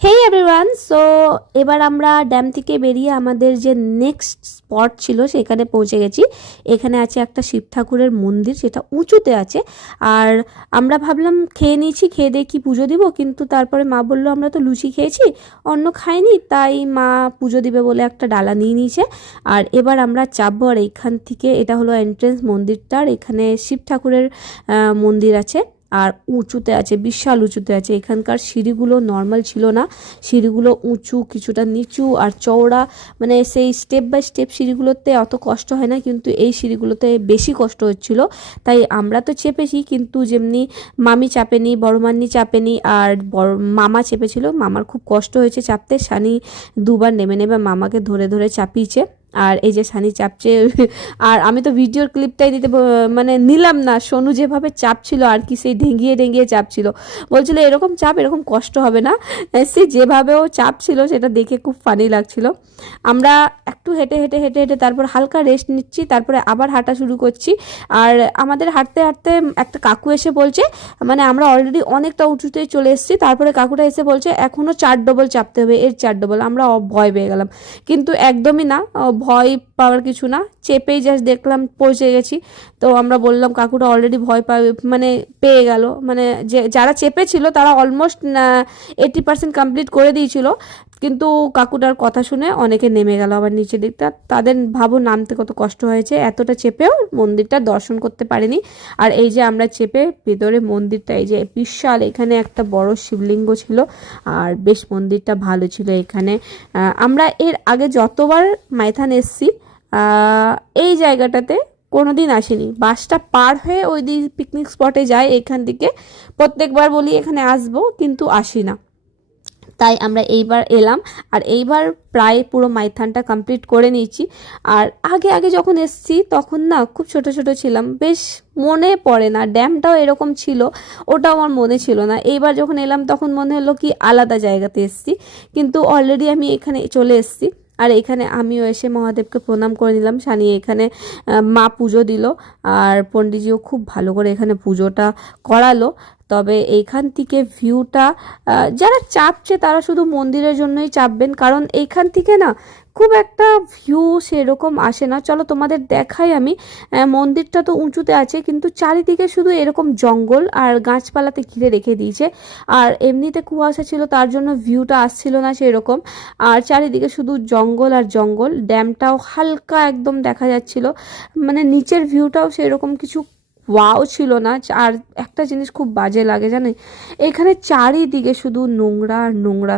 হেই everyone, so এবার আমরা dam থেকে বেরিয়ে আমাদের যে নেক্সট স্পট ছিল সেখানে পৌঁছে গেছি। এখানে আছে একটা শিব ঠাকুরের মন্দির, যেটা উঁচুতে আছে। আর আমরা ভাবলাম খেয়ে নিয়েছি, খেয়ে দিয়ে কি পুজো দিব, কিন্তু তারপরে মা বললো আমরা তো লুচি খেয়েছি, অন্য খাইনি, তাই মা পুজো দিবে বলে একটা ডালা নিয়ে নিয়েছে। আর এবার আমরা চাপবো। আর এইখান থেকে এটা হলো এন্ট্রেন্স মন্দিরটার। এখানে শিব ঠাকুরের মন্দির আছে আর উঁচুতে আছে, বিশাল উঁচুতে আছে। এখানকার সিঁড়িগুলো নর্মাল ছিল না, সিঁড়িগুলো উঁচু, কিছুটা নিচু আর চওড়া। মানে সেই স্টেপ বাই স্টেপ সিঁড়িগুলোতে অত কষ্ট হয় না, কিন্তু এই সিঁড়িগুলোতে বেশি কষ্ট হচ্ছিল। তাই আমরা তো চেপেছি, কিন্তু যেমনি মামি চাপেনি, বড় মান্নি চাপেনি, আর বড় মামা চেপেছিল। মামার খুব কষ্ট হয়েছে চাপতে। সানি দুবার নেমে নেমে মামাকে ধরে ধরে চাপিয়েছে। আর এই যে সানি চাপছে। আর আমি তো ভিডিওর ক্লিপটাই দিতে মানে নিলাম না। সোনু যেভাবে চাপছিল আর কি, সেই ঢেঙ্গিয়ে ঢেঙ্গিয়ে চাপছিল, বলছিল এরকম চাপ, এরকম কষ্ট হবে না। সে যেভাবে ও চাপছিল সেটা দেখে খুব ফানি লাগছিল। আমরা একটু হেঁটে হেঁটে হেঁটে হেঁটে তারপর হালকা রেস্ট নিচ্ছি, তারপরে আবার হাঁটা শুরু করছি। আর আমাদের হাঁটতে হাঁটতে একটা কাকু এসে বলছে, মানে আমরা অলরেডি অনেকটা উঁচুতে চলে এসেছি, তারপরে কাকুটা এসে বলছে এখনও 4 ডবল চাপতে হবে, এর 4 ডবল। আমরা ভয় পেয়ে গেলাম, কিন্তু একদমই না, ভয় পাওয়ার কিছু না। চেপেই জাস্ট দেখলাম পৌঁছে গেছি। তো আমরা বললাম, কাকুটা অলরেডি ভয় মানে পেয়ে গেল। মানে যে যারা চেপেছিল তারা অলমোস্ট 80% কমপ্লিট করে দিয়েছিল, কিন্তু কাকুটার কথা শুনে অনেকে নেমে গেল আবার নিচের দিকটা। তাদের ভাবো নামতে কত কষ্ট হয়েছে, এতটা চেপেও মন্দিরটা দর্শন করতে পারেনি। আর এই যে আমরা চেপে ভেতরে মন্দিরটা, এই যে বিশাল, এখানে একটা বড় শিবলিঙ্গ ছিল। আর বেশ মন্দিরটা ভালো ছিল। এখানে আমরা এর আগে যতবার মাইথান এসছি এই জায়গাটাতে কোনোদিন আসিনি। বাসটা পার হয়ে ওই দিক পিকনিক স্পটে যায় এখান থেকে। প্রত্যেকবার বলি এখানে আসবো, কিন্তু আসি না। তাই আমরা এইবার এলাম। আর এইবার প্রায় পুরো মাইথানটা কমপ্লিট করে নিয়েছি। আর আগে আগে যখন এসছি তখন না খুব ছোট ছোট ছিলাম, বেশ মনে পড়ে না ড্যামটাও এরকম ছিল, ওটাও আমার মনে ছিল না। এইবার যখন এলাম তখন মনে হলো কি আলাদা জায়গাতে এসছি, কিন্তু অলরেডি আমি এখানে চলে এসছি। আর এখানে আমিও এসে মহাদেবকে প্রণাম করে নিলাম। সানিয়ে এখানে মা পুজো দিল, আর পণ্ডিতজিও খুব ভালো করে এখানে পুজোটা করালো। তবে এইখান থেকে ভিউটা, যারা চাপছে তারা শুধু মন্দিরের জন্যই চাপবেন, কারণ এইখান থেকে না খুব একটা ভিউ সেরকম আসে না। চলো তোমাদের দেখাই আমি। মন্দিরটা তো উঁচুতে আছে, কিন্তু চারিদিকে শুধু এরকম জঙ্গল আর গাছপালাতে ঘিরে রেখে দিয়েছে। আর এমনিতে কুয়াশা ছিল, তার জন্য ভিউটা আসছিল না সেরকম। আর চারিদিকে শুধু জঙ্গল আর জঙ্গল। ড্যামটাও হালকা একদম দেখা যাচ্ছিল, মানে নিচের ভিউটাও সেরকম কিছু ওয়াও ছিল না। আর একটা জিনিস খুব বাজে লাগে জানেন, এখানে চারিদিকে শুধু নোংরা আর নোংরা।